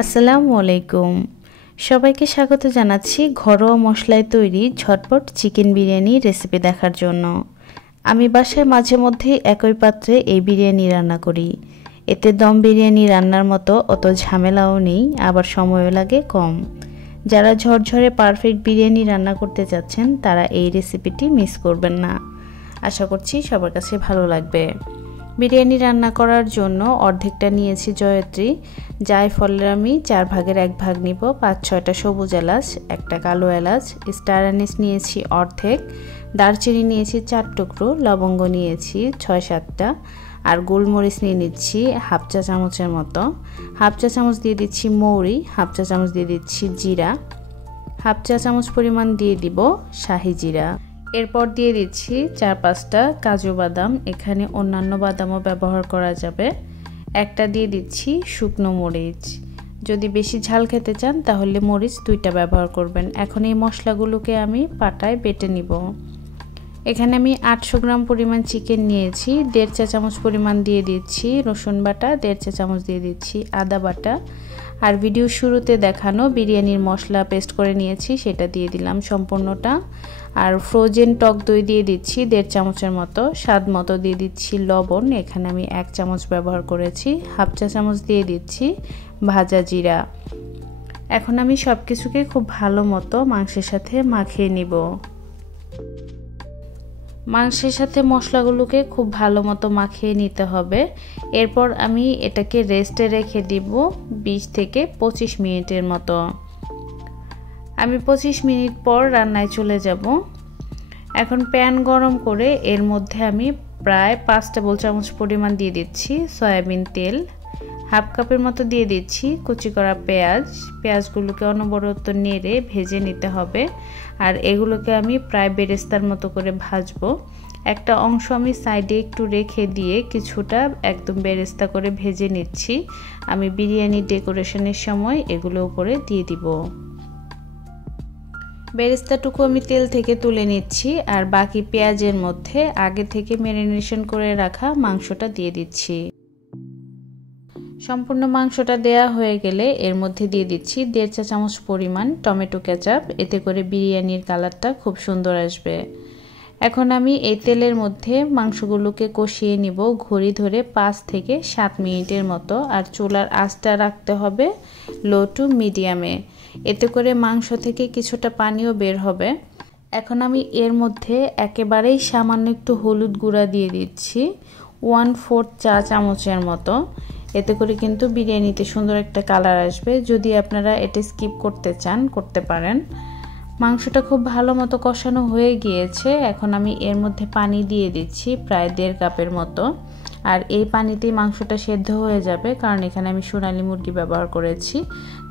আসসালামু আলাইকুম। সবাইকে স্বাগত জানাচ্ছি ঘরোয়া মশলায় তৈরি ঝটপট চিকেন বিরিয়ানি রেসিপি দেখার জন্য। আমি বাসায় মাঝে মধ্যে একই পাত্রে এই বিরিয়ানি রান্না করি। এতে দম বিরিয়ানি রান্নার মতো অত ঝামেলাও নেই, আবার সময়ও লাগে কম। যারা ঝরঝরে পারফেক্ট বিরিয়ানি রান্না করতে চাচ্ছেন তারা এই রেসিপিটি মিস করবেন না। আশা করছি সবার কাছে ভালো লাগবে। বিরিয়ানি রান্না করার জন্য অর্ধেকটা নিয়েছি জয়ত্রী, জায়ফলের আমি 4 ভাগের 1 ভাগ নিব, 5-6টা সবুজ এলাচ, একটা কালো এলাচ, স্টার আনিস নিয়েছি অর্ধেক, দারচিনি নিয়েছি 4 টুকরো, লবঙ্গ নিয়েছি 6-7টা, আর গোলমরিচ নিয়ে নিচ্ছি হাফ চা চামচের মতো। হাফ চা চামচ দিয়ে দিচ্ছি মৌরি, হাফ চা চামচ দিয়ে দিচ্ছি জিরা, হাফ চা চামচ পরিমাণ দিয়ে দিব শাহি জিরা। এরপর দিয়ে দিচ্ছি 4-5টা কাজু বাদাম, এখানে অন্যান্য বাদামও ব্যবহার করা যাবে। একটা দিয়ে দিচ্ছি শুকনো মরিচ, যদি বেশি ঝাল খেতে চান তাহলে মরিচ 2টা ব্যবহার করবেন। এখন এই মশলাগুলোকে আমি পাটায় বেটে নিব। এখানে আমি 800 গ্রাম পরিমাণ চিকেন নিয়েছি, 1.5 চা চামচ পরিমাণ দিয়ে দিচ্ছি রসুন বাটা, 1.5 চা চামচ দিয়ে দিচ্ছি আদা বাটা, আর ভিডিও শুরুতে দেখানো বিরিয়ানির মশলা পেস্ট করে নিয়েছি সেটা দিয়ে দিলাম সম্পূর্ণটা। আর ফ্রোজেন টক দই দিয়ে দিচ্ছি 1.5 চামচের মতো, স্বাদ মতো দিয়ে দিচ্ছি লবণ, এখানে আমি 1 চামচ ব্যবহার করেছি, হাফ চা চামচ দিয়ে দিচ্ছি ভাজা জিরা। এখন আমি সব কিছুকে খুব ভালো মতো মাংসের সাথে মাখিয়ে নিব। মাংসের সাথে মশলাগুলোকে খুব ভালো মতো মাখিয়ে নিতে হবে। এরপর আমি এটাকে রেস্টে রেখে দিব 20 থেকে 25 মিনিটের মতো। আমি 25 মিনিট পর রান্নায় চলে যাব। এখন প্যান গরম করে এর মধ্যে আমি প্রায় 5 টেবিল চামচ পরিমাণ দিয়ে দিচ্ছি সয়াবিন তেল, হাফ কাপের মতো দিয়ে দিচ্ছি কুচি করা পেঁয়াজ। পেঁয়াজগুলোকে অনবরত নেড়ে ভেজে নিতে হবে, আর এগুলোকে আমি প্রায় বেরেস্তার মতো করে ভাজবো। একটা অংশ আমি সাইডে একটু রেখে দিয়ে কিছুটা একদম বেরেস্তা করে ভেজে নিচ্ছি। আমি বিরিয়ানি ডেকোরেশনের সময় এগুলো উপরে দিয়ে দিব। বেরেস্তাটুকু আমি তেল থেকে তুলে নিচ্ছি, আর বাকি পেঁয়াজের মধ্যে আগে থেকে ম্যারিনেশন করে রাখা মাংসটা দিয়ে দিচ্ছি। সম্পূর্ণ মাংসটা দেয়া হয়ে গেলে এর মধ্যে দিয়ে দিচ্ছি 1.5 চা চামচ পরিমাণ টমেটো কেচাপ, এতে করে বিরিয়ানির কালারটা খুব সুন্দর আসবে। এখন আমি এই তেলের মধ্যে মাংসগুলোকে কষিয়ে নিব ঘড়ি ধরে 5 থেকে 7 মিনিটের মতো, আর চুলার আঁচটা রাখতে হবে লো টু মিডিয়ামে, এতে করে মাংস থেকে কিছুটা পানিও বের হবে। এখন আমি এর মধ্যে একেবারেই সামান্য একটু হলুদ গুঁড়া দিয়ে দিচ্ছি 1/4 চা চামচের মতো, এতে করে কিন্তু বিরিয়ানিতে সুন্দর একটা কালার আসবে। যদি আপনারা এটা স্কিপ করতে চান করতে পারেন। মাংসটা খুব ভালো মতো কষানো হয়ে গিয়েছে, এখন আমি এর মধ্যে পানি দিয়ে দিচ্ছি প্রায় 1.5 কাপের মতো, আর এই পানিতেই মাংসটা সেদ্ধ হয়ে যাবে, কারণ এখানে আমি সোনালী মুরগি ব্যবহার করেছি।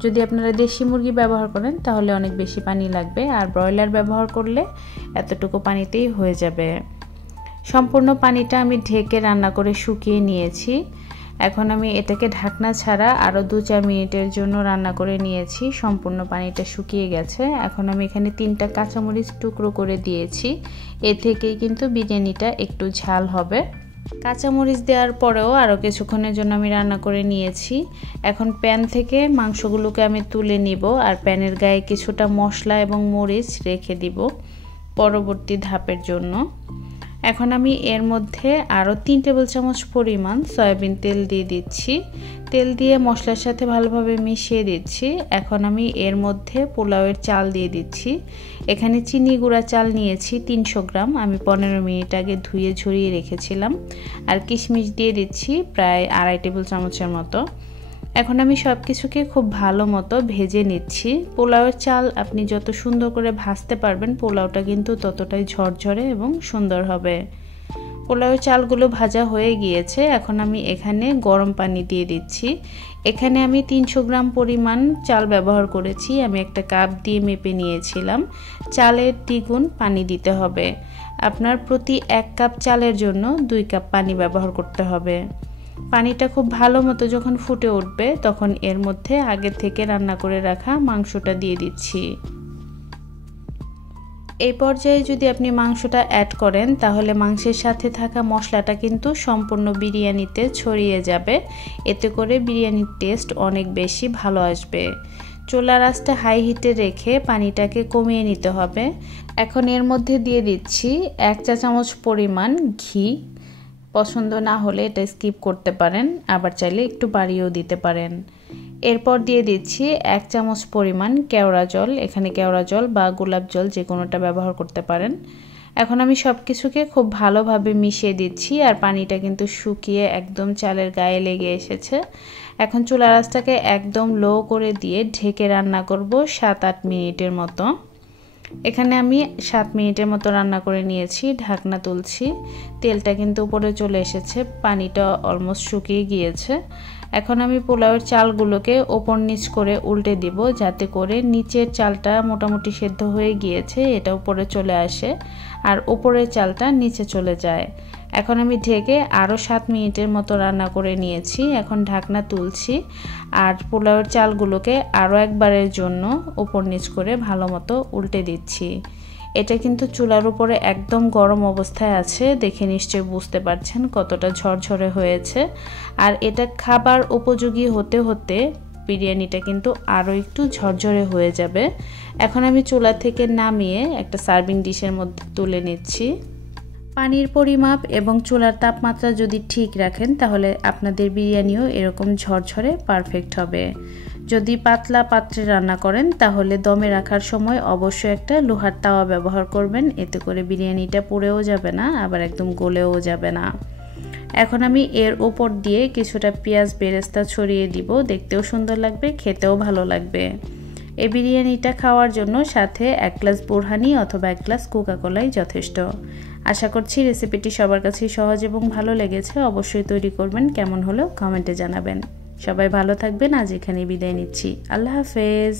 যদি আপনারা দেশি মুরগি ব্যবহার করেন তাহলে অনেক বেশি পানি লাগবে, আর ব্রয়লার ব্যবহার করলে এতটুকু পানিতেই হয়ে যাবে। সম্পূর্ণ পানিটা আমি ঢেকে রান্না করে শুকিয়ে নিয়েছি। এখন আমি এটাকে ঢাকনা ছাড়া আরও 2-4 মিনিটের জন্য রান্না করে নিয়েছি। সম্পূর্ণ পানিটা শুকিয়ে গেছে। এখন আমি এখানে 3টা কাঁচামরিচ টুকরো করে দিয়েছি, এ থেকেই কিন্তু বিরিয়ানিটা একটু ঝাল হবে। কাঁচামরিচ দেওয়ার পরেও আরও কিছুক্ষণের জন্য আমি রান্না করে নিয়েছি। এখন প্যান থেকে মাংসগুলোকে আমি তুলে নিব, আর প্যানের গায়ে কিছুটা মশলা এবং মরিচ রেখে দিব পরবর্তী ধাপের জন্য। এখন আমি এর মধ্যে আরও 3 টেবিল চামচ পরিমাণ সয়াবিন তেল দিয়ে দিচ্ছি। তেল দিয়ে মশলার সাথে ভালোভাবে মিশিয়ে দিচ্ছি। এখন আমি এর মধ্যে পোলাওয়ের চাল দিয়ে দিচ্ছি। এখানে চিনি গুঁড়া চাল নিয়েছি 300 গ্রাম, আমি 15 মিনিট আগে ধুয়ে ঝরিয়ে রেখেছিলাম। আর কিশমিশ দিয়ে দিচ্ছি প্রায় 2.5 টেবিল চামচের মতো। এখন আমি সব কিছুকে খুব ভালো মতো ভেজে নিচ্ছি। পোলাওয়ের চাল আপনি যত সুন্দর করে ভাজতে পারবেন পোলাওটা কিন্তু ততটাই ঝরঝরে এবং সুন্দর হবে। পোলাওয়ের চালগুলো ভাজা হয়ে গিয়েছে, এখন আমি এখানে গরম পানি দিয়ে দিচ্ছি। এখানে আমি 300 গ্রাম পরিমাণ চাল ব্যবহার করেছি, আমি একটা কাপ দিয়ে মেপে নিয়েছিলাম। চালের দ্বিগুণ পানি দিতে হবে। আপনার প্রতি 1 কাপ চালের জন্য 2 কাপ পানি ব্যবহার করতে হবে। পানিটা খুব ভালো মতো যখন ফুটে উঠবে তখন এর মধ্যে আগে থেকে রান্না করে রাখা মাংসটা দিয়ে দিচ্ছি। এই পর্যায়ে যদি আপনি মাংসটা অ্যাড করেন তাহলে মাংসের সাথে থাকা মশলাটা কিন্তু সম্পূর্ণ বিরিয়ানিতে ছড়িয়ে যাবে, এতে করে বিরিয়ানির টেস্ট অনেক বেশি ভালো আসবে। চুলার আঁচটা হাই হিটে রেখে পানিটাকে কমিয়ে নিতে হবে। এখন এর মধ্যে দিয়ে দিচ্ছি 1 চা চামচ পরিমাণ ঘি। পছন্দ না হলে এটা স্কিপ করতে পারেন, আবার চাইলে একটু বাড়িয়েও দিতে পারেন। এরপর দিয়ে দিচ্ছি 1 চামচ পরিমাণ কেওড়া জল, এখানে কেওড়া জল বা গোলাপ জল যে কোনোটা ব্যবহার করতে পারেন। এখন আমি সব কিছুকে খুব ভালোভাবে মিশিয়ে দিচ্ছি, আর পানিটা কিন্তু শুকিয়ে একদম চালের গায়ে লেগে এসেছে। এখন চুলার আঁচটাকে একদম লো করে দিয়ে ঢেকে রান্না করব 7-8 মিনিটের মতো। এখানে আমি 7 মিনিটের মতো রান্না করে নিয়েছি, ঢাকনা তুলছি। তেলটা কিন্তু উপরে চলে এসেছে, পানিটা অলমোস্ট শুকিয়ে গিয়েছে। এখন আমি পোলাওয়ের চালগুলোকে ওপর নিচ করে উল্টে দিব, যাতে করে নিচের চালটা মোটামুটি সেদ্ধ হয়ে গিয়েছে এটা উপরে চলে আসে, আর উপরের চালটা নিচে চলে যায়। এখন আমি ঢেকে আরও 7 মিনিটের মতো রান্না করে নিয়েছি। এখন ঢাকনা তুলছি, আর পোলাওয়ের চালগুলোকে আরও একবারের জন্য উপর নিচ করে ভালো মতো উল্টে দিচ্ছি। এটা কিন্তু চুলার উপরে একদম গরম অবস্থায় আছে, দেখে নিশ্চয়ই বুঝতে পারছেন কতটা ঝরঝরে হয়েছে। আর এটা খাবার উপযোগী হতে হতে বিরিয়ানিটা কিন্তু আরও একটু ঝরঝরে হয়ে যাবে। এখন আমি চুলা থেকে নামিয়ে একটা সার্ভিং ডিশের মধ্যে তুলে নিচ্ছি। পানির পরিমাপ এবং চুলার তাপমাত্রা যদি ঠিক রাখেন তাহলে আপনাদের বিরিয়ানিও এরকম ঝরঝরে পারফেক্ট হবে। যদি পাতলা পাত্রে রান্না করেন তাহলে দমে রাখার সময় অবশ্যই একটা লোহার তাওয়া ব্যবহার করবেন, এতে করে বিরিয়ানিটা পুড়েও যাবে না, আবার একদম গলেও যাবে না। এখন আমি এর উপর দিয়ে কিছুটা পেঁয়াজ বেরেস্তা ছড়িয়ে দিব, দেখতেও সুন্দর লাগবে, খেতেও ভালো লাগবে। এই বিরিয়ানিটা খাওয়ার জন্য সাথে 1 গ্লাস বুরহানি অথবা 1 গ্লাস কোকা-কোলাই যথেষ্ট। আশা করছি রেসিপিটি সবার কাছেই সহজ এবং ভালো লেগেছে। অবশ্যই তৈরি করবেন, কেমন হলো কমেন্টে জানাবেন। সবাই ভালো থাকবেন, আজ এখানেই বিদায় নিচ্ছি। আল্লাহ হাফেজ।